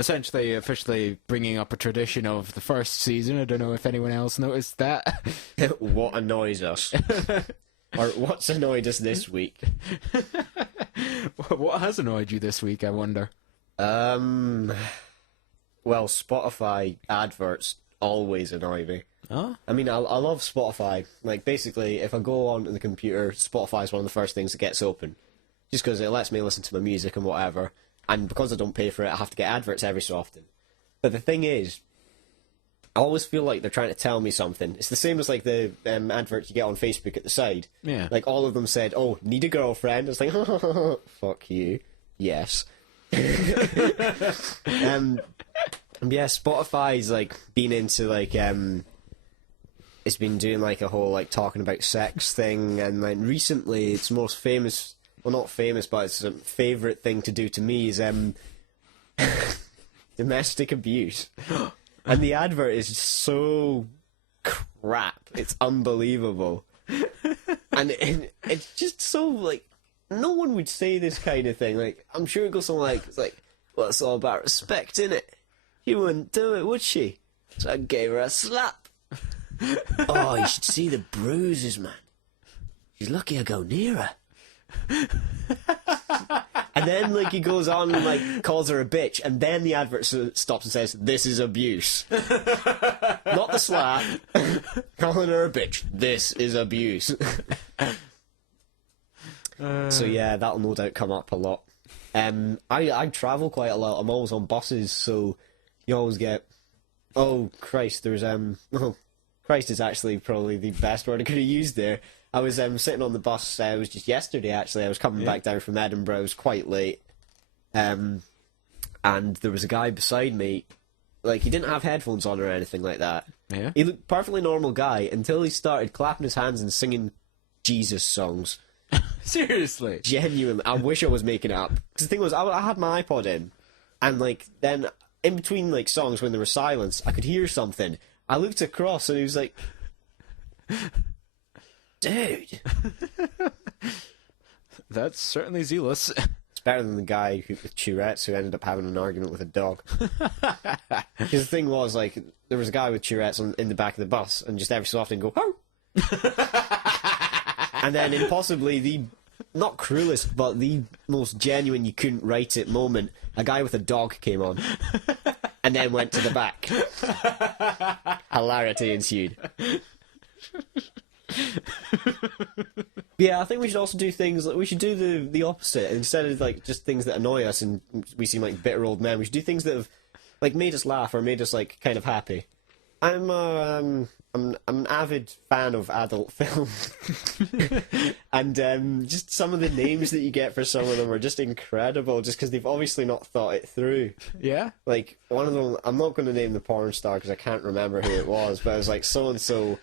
essentially officially bringing up a tradition of the first season. I don't know if anyone else noticed that. What annoys us? Or what's annoyed us this week? What has annoyed you this week, I wonder? Well, Spotify adverts always annoy me. Oh? I mean, I love Spotify. Like, basically, if I go onto the computer, Spotify is one of the first things that gets open. Just because it lets me listen to my music and whatever. And because I don't pay for it, I have to get adverts every so often. But the thing is, I always feel like they're trying to tell me something. It's the same as, like, the adverts you get on Facebook at the side. Yeah. Like, all of them said, oh, need a girlfriend? It's like, fuck you. Yes. Yeah, Spotify's, like, been into, like, it's been doing, like, a whole, like, talking about sex thing, and, like, recently its most famous, well, not famous, but its favourite thing to do to me is, domestic abuse. And the advert is so crap. It's unbelievable. And it's just so, like, no one would say this kind of thing. Like, I'm sure it goes something like, it's like, well, it's all about respect, innit? She wouldn't do it, would she? So I gave her a slap. Oh, you should see the bruises, man. She's lucky I go near her. And then, like, he goes on and, like, calls her a bitch, and then the advert stops and says, this is abuse. Not the slap. Calling her a bitch. This is abuse. So, yeah, that'll no doubt come up a lot. I travel quite a lot. I'm always on buses, so you always get... Oh, Christ, there's... Oh, Christ is actually probably the best word I could have used there. I was sitting on the bus, it was just yesterday actually, I was coming back down from Edinburgh, it was quite late, and there was a guy beside me, like, he didn't have headphones on or anything like that. Yeah. He looked perfectly normal guy until he started clapping his hands and singing Jesus songs. Seriously? Genuinely, I wish I was making it up. Because the thing was, I had my iPod in, and, like, then, in between, like, songs when there was silence, I could hear something. I looked across and he was like... Dude. That's certainly zealous. It's better than the guy with Tourette's who ended up having an argument with a dog. Because the thing was, like, there was a guy with Tourette's in the back of the bus, and just every so often go, "How?" And then in possibly the, not cruelest, but the most genuine you couldn't write it moment, a guy with a dog came on. And then went to the back. Hilarity ensued. Yeah, I think we should also do things like, we should do the opposite. Instead of, like, just things that annoy us and we seem like bitter old men, we should do things that have, like, made us laugh or made us, like, kind of happy. I'm an avid fan of adult film. And just some of the names that you get for some of them are just incredible, just because they've obviously not thought it through. Yeah? Like, one of them, I'm not going to name the porn star because I can't remember who it was, but it was like, so-and-so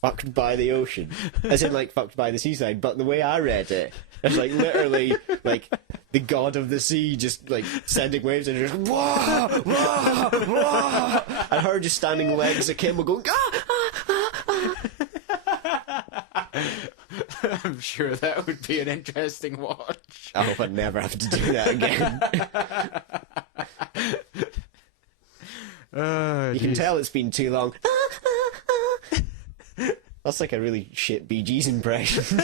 fucked by the ocean. As in, like, fucked by the seaside. But the way I read it, it's like, literally, like, the god of the sea just, like, sending waves and just, whoa, whoa, whoa. And her just standing legs akimbo going, ah, ah, ah, ah. I'm sure that would be an interesting watch. I hope I never have to do that again. You can tell it's been too long. That's like a really shit Bee Gees impression.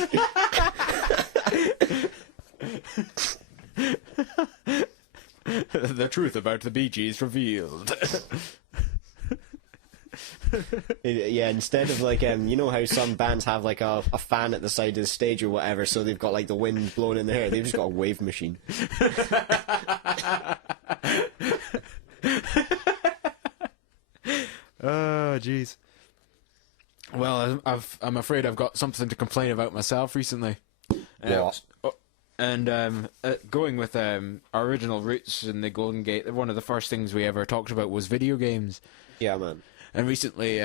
The truth about the Bee Gees revealed. Yeah, instead of, like, you know how some bands have, like, a fan at the side of the stage or whatever, so they've got, like, the wind blowing in their hair. They've just got a wave machine. Oh, jeez. Well, I'm afraid I've got something to complain about myself recently. What? And going with our original roots in the Golden Gate, one of the first things we ever talked about was video games. Yeah, man. And recently,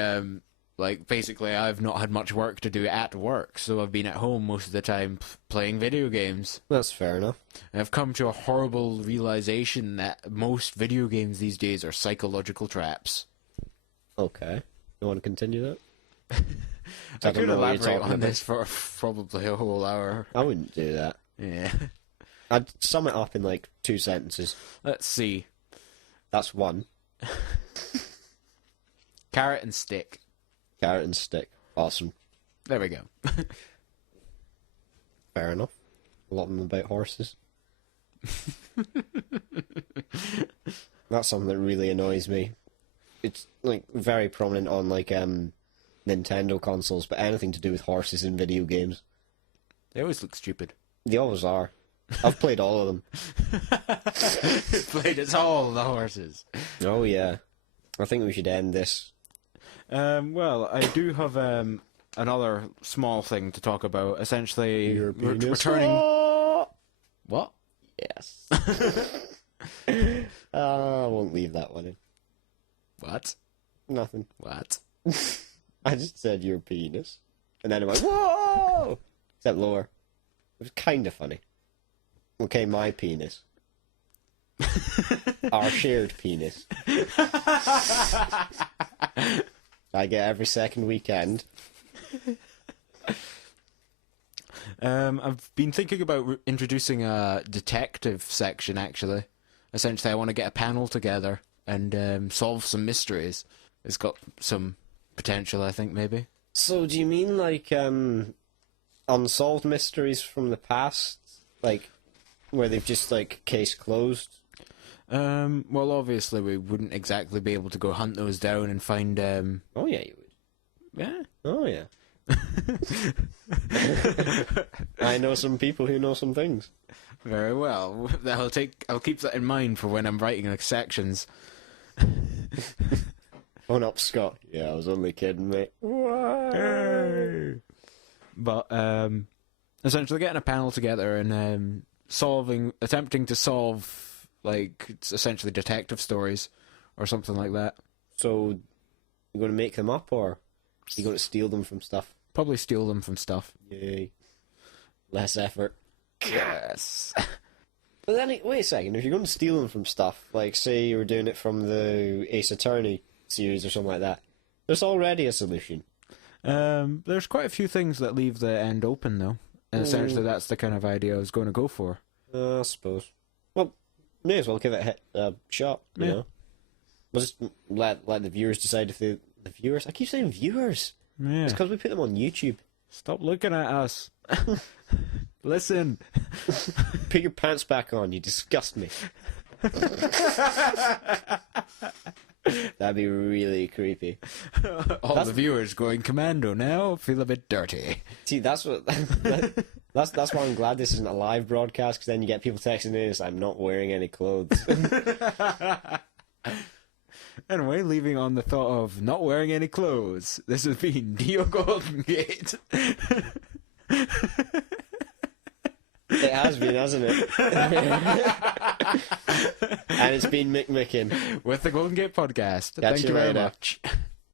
like, basically I've not had much work to do at work, so I've been at home most of the time playing video games. That's fair enough. And I've come to a horrible realization that most video games these days are psychological traps. Okay. You want to continue that? I could elaborate on this for probably a whole hour. I wouldn't do that. Yeah. I'd sum it up in, like, 2 sentences. Let's see. That's one. Carrot and stick. Carrot and stick. Awesome. There we go. Fair enough. A lot of them about horses. That's something that really annoys me. It's like very prominent on like Nintendo consoles, but anything to do with horses in video games. They always look stupid. They always are. I've played all of them. Played as all the horses. Oh yeah. I think we should end this. Well, I do have another small thing to talk about. Essentially, returning. Oh! What? Yes. I won't leave that one in. What? Nothing. What? I just said your penis. And then I went, whoa! Except lower. It was kind of funny. Okay, my penis. Our shared penis. I get every second weekend. I've been thinking about introducing a detective section, actually. Essentially, I want to get a panel together and solve some mysteries. It's got some potential, I think, maybe. So, do you mean like unsolved mysteries from the past? Like, where they've just, like, case closed? Well, obviously, we wouldn't exactly be able to go hunt those down and find, Oh, yeah, you would. Yeah? Oh, yeah. I know some people who know some things. Very well. I'll keep that in mind for when I'm writing, like, sections. Phone up, Scott. Yeah, I was only kidding, mate. Hey. But, essentially getting a panel together and, attempting to solve, like, it's essentially detective stories or something like that. So, you going to make them up, or you going to steal them from stuff? Probably steal them from stuff. Yay. Less effort. Yes. But then, wait a second, if you're going to steal them from stuff, like, say you were doing it from the Ace Attorney series or something like that, there's already a solution. There's quite a few things that leave the end open, though. And essentially that's the kind of idea I was going to go for. I suppose. Well, may as well give it a shot, you know? We'll just let the viewers decide if they... The viewers? I keep saying viewers. Yeah. It's because we put them on YouTube. Stop looking at us. Listen. Put your pants back on, you disgust me. That'd be really creepy. All the viewers going commando now feel a bit dirty. See, that's what... That's why I'm glad this isn't a live broadcast, because then you get people texting in, I'm not wearing any clothes. Anyway, leaving on the thought of not wearing any clothes, this has been Dio Golden Gate. It has been, hasn't it? And it's been Mick Mickin. With the Golden Gate Podcast. Catch Thank you you very later. much.